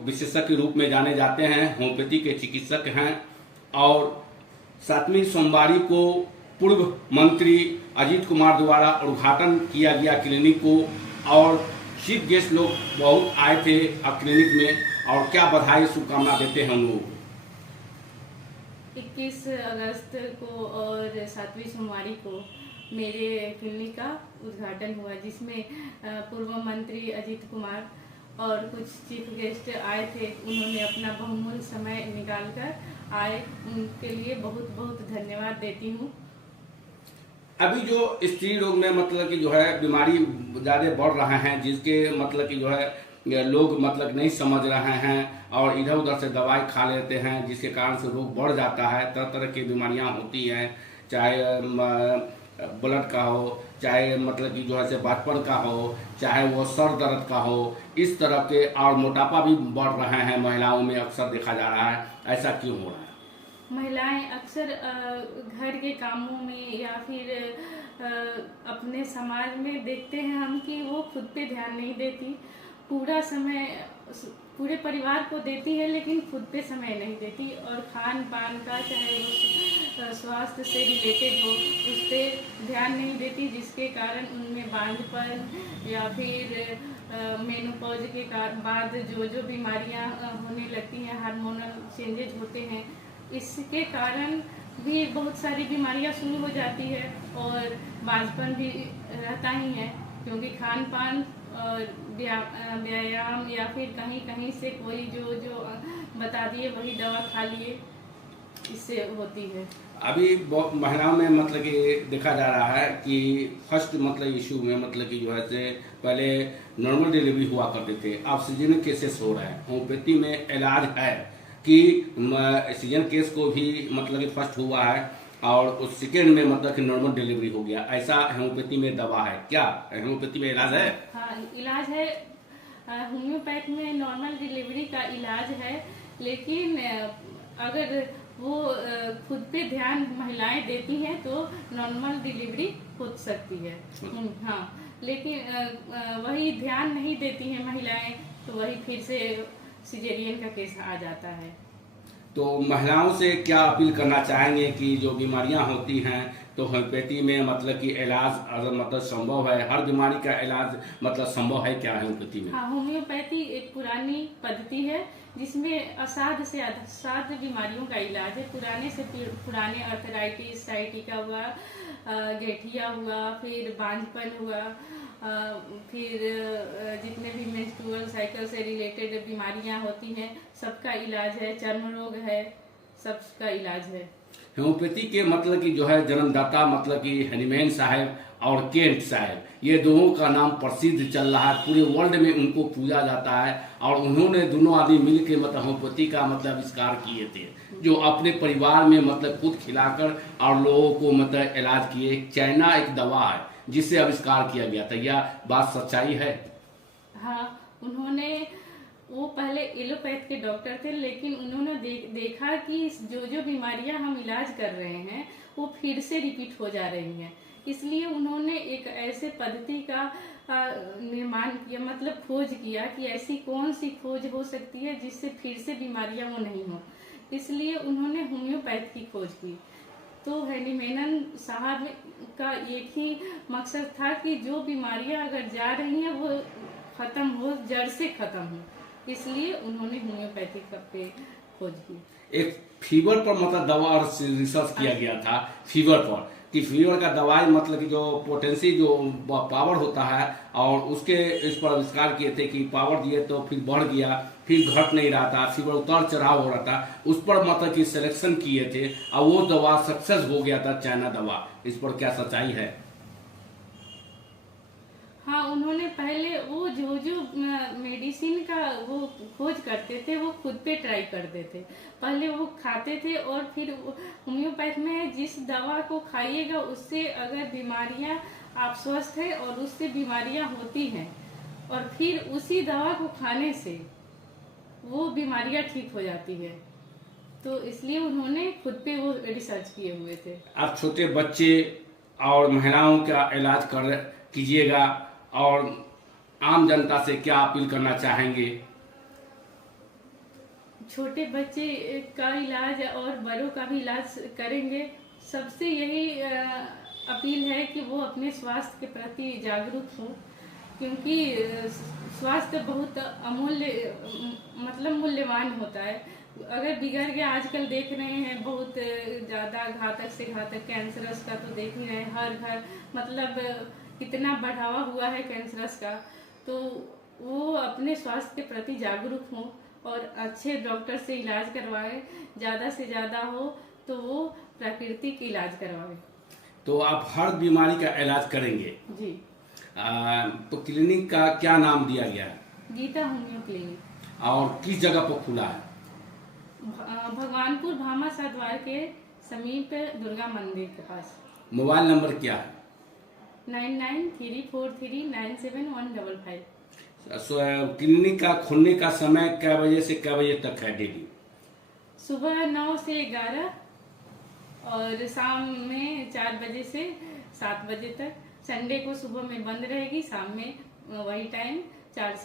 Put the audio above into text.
विशेषज्ञ के रूप में जाने जाते हैं, होम्योपैथी के चिकित्सक हैं। और 7वीं सोमवारी को पूर्व मंत्री अजीत कुमार द्वारा उद्घाटन किया गया क्लिनिक को, और चीफ गेस्ट लोग बहुत आए थे क्लिनिक में। और क्या बधाई शुभकामना देते हैं उन लोगों को? 21 अगस्त को और 7वीं सोमवारी को मेरे क्लिनिक का उद्घाटन हुआ, जिसमें पूर्व मंत्री अजीत कुमार और कुछ चीफ गेस्ट आए थे। उन्होंने अपना बहुमूल्य समय निकालकर आए, उनके लिए बहुत बहुत धन्यवाद देती हूँ। अभी जो स्त्री रोग में मतलब कि जो है बीमारी ज़्यादा बढ़ रहा है, जिसके मतलब कि जो है लोग मतलब नहीं समझ रहे हैं और इधर उधर से दवाई खा लेते हैं, जिसके कारण से रोग बढ़ जाता है। तरह तरह की बीमारियां होती हैं, चाहे ब्लड का हो, चाहे मतलब कि जो है से बचपन का हो, चाहे वो सर दर्द का हो, इस तरह के। और मोटापा भी बढ़ रहे हैं महिलाओं में, अक्सर देखा जा रहा है। ऐसा क्यों हो रहा है? महिलाएं अक्सर घर के कामों में या फिर अपने समाज में देखते हैं हम कि वो खुद पे ध्यान नहीं देती। पूरा समय पूरे परिवार को देती है, लेकिन खुद पे समय नहीं देती। और खान पान का, चाहे वो स्वास्थ्य से रिलेटेड हो, उस पर ध्यान नहीं देती, जिसके कारण उनमें बांझपन या फिर मेनोपॉज के बाद जो बीमारियां होने लगती हैं, हार्मोनल चेंजेज होते हैं, इसके कारण भी बहुत सारी बीमारियां शुरू हो जाती है। और बांझपन भी रहता ही है, क्योंकि खान पान और व्यायाम या फिर कहीं कहीं से कोई जो बता दिए वही दवा खा लिए, इससे होती है। अभी बहुत महिलाओं में मतलब कि देखा जा रहा है कि फर्स्ट मतलब इशू में मतलब कि जो है से पहले नॉर्मल डिलीवरी हुआ करते थे, अब सीजन केसेस हो रहे हैं। होम्योपैथी में इलाज है कि सीजन केस को भी मतलब कि फर्स्ट हुआ है और उस सेकेंड में मतलब कि नॉर्मल डिलीवरी हो गया। ऐसा होम्योपैथी में दवा है क्या? होम्योपैथी में इलाज है? हाँ, इलाज है। होम्योपैथ में नॉर्मल डिलीवरी का इलाज है, लेकिन अगर वो खुद पे ध्यान महिलाएं देती हैं तो नॉर्मल डिलीवरी हो सकती है। हाँ, लेकिन वही ध्यान नहीं देती हैं महिलाएं, तो वही फिर से सिजेरियन का केस आ जाता है। तो महिलाओं से क्या अपील करना चाहेंगे कि जो बीमारियां होती हैं तो होम्योपैथी में मतलब कि इलाज अगर मतलब संभव है, हर बीमारी का इलाज मतलब संभव है क्या होम्योपैथी में? हाँ, होम्योपैथी एक पुरानी पद्धति है, जिसमें असाध्य से असाध्य बीमारियों का इलाज है। पुराने से पुराने अर्थराइटिस, साइटिका हुआ, गठिया हुआ, फिर बांझपन हुआ, फिर जितने भी मेंस्ट्रुअल साइकिल से रिलेटेड बीमारियां होती हैं, सबका इलाज है। चर्म रोग है, सबका इलाज है। होम्योपैथी के मतलब कि जो है जन्मदाता मतलब कि हनीमैन साहब और केंट साहब, ये दोनों का नाम प्रसिद्ध चल रहा है, पूरे वर्ल्ड में उनको पूजा जाता है। और उन्होंने दोनों आदमी मिलकर मतलब होम्योपैथी का मतलब आविष्कार किए थे, जो अपने परिवार में मतलब खुद खिलाकर और लोगों को मतलब इलाज किए। चाइना एक दवा है जिससे आविष्कार किया गया था, यह बात सच्चाई है? हाँ, वो पहले एलोपैथ के डॉक्टर थे, लेकिन उन्होंने देखा कि जो बीमारियां हम इलाज कर रहे हैं वो फिर से रिपीट हो जा रही हैं। इसलिए उन्होंने एक ऐसे पद्धति का निर्माण किया, मतलब खोज किया कि ऐसी कौन सी खोज हो सकती है जिससे फिर से बीमारियां वो नहीं हो। इसलिए उन्होंने होम्योपैथ की खोज की। तो हनीमैन साहब का एक ही मकसद था कि जो बीमारियां अगर जा रही हैं वो खत्म हो, जड़ से खत्म हो। इसलिए उन्होंने होम्योपैथी पे खोज की। एक फीवर पर मतलब दवा और रिसर्च किया गया था फीवर पर, कि फीवर का दवाई मतलब कि जो पोटेंसी जो पावर होता है, और उसके इस पर आविष्कार किए थे कि पावर दिए तो फिर बढ़ गया, फिर घट नहीं रहा था, फीवर उतार चढ़ाव हो रहा था। उस पर मतलब कि सिलेक्शन किए थे और वो दवा सक्सेस हो गया था, चाइना दवा। इस पर क्या सच्चाई है? हाँ, उन्होंने पहले वो जो मेडिसिन का वो खोज करते थे वो खुद पे ट्राई करते थे। पहले वो खाते थे और फिर होम्योपैथ में जिस दवा को खाइएगा उससे अगर बीमारियां आप स्वस्थ है और उससे बीमारियां होती हैं, और फिर उसी दवा को खाने से वो बीमारियां ठीक हो जाती है। तो इसलिए उन्होंने खुद पे वो रिसर्च किए हुए थे। आप छोटे बच्चे और महिलाओं का इलाज कीजिएगा, और आम जनता से क्या अपील करना चाहेंगे? छोटे बच्चे का इलाज और बड़ों का भी इलाज करेंगे। सबसे यही अपील है कि वो अपने स्वास्थ्य के प्रति जागरूक हों, क्योंकि स्वास्थ्य बहुत अमूल्य मतलब मूल्यवान होता है। अगर बिगड़ गया, आजकल देख रहे हैं बहुत ज़्यादा घातक से घातक कैंसरस का तो देख ही रहे हैं, हर घर मतलब इतना बढ़ावा हुआ है कैंसरस का। तो वो अपने स्वास्थ्य के प्रति जागरूक हों और अच्छे डॉक्टर से इलाज करवाएं। ज़्यादा से ज़्यादा हो तो वो प्राकृतिक इलाज करवाएं। तो आप हर बीमारी का इलाज करेंगे जी। तो क्लिनिक का क्या नाम दिया गया है? Gita homeo clinic. और किस जगह पर खुला है? भगवानपुर भामाशाह द्वार के समीप दुर्गा मंदिर के पास। मोबाइल नंबर क्या है? 9934397155। क्लिनिक का खुलने का समय क्या बजे से क्या बजे तक है डेली? सुबह 9 से 11 और शाम में 4 बजे से 7 बजे तक। संडे को सुबह में बंद रहेगी, शाम में वही टाइम 4 से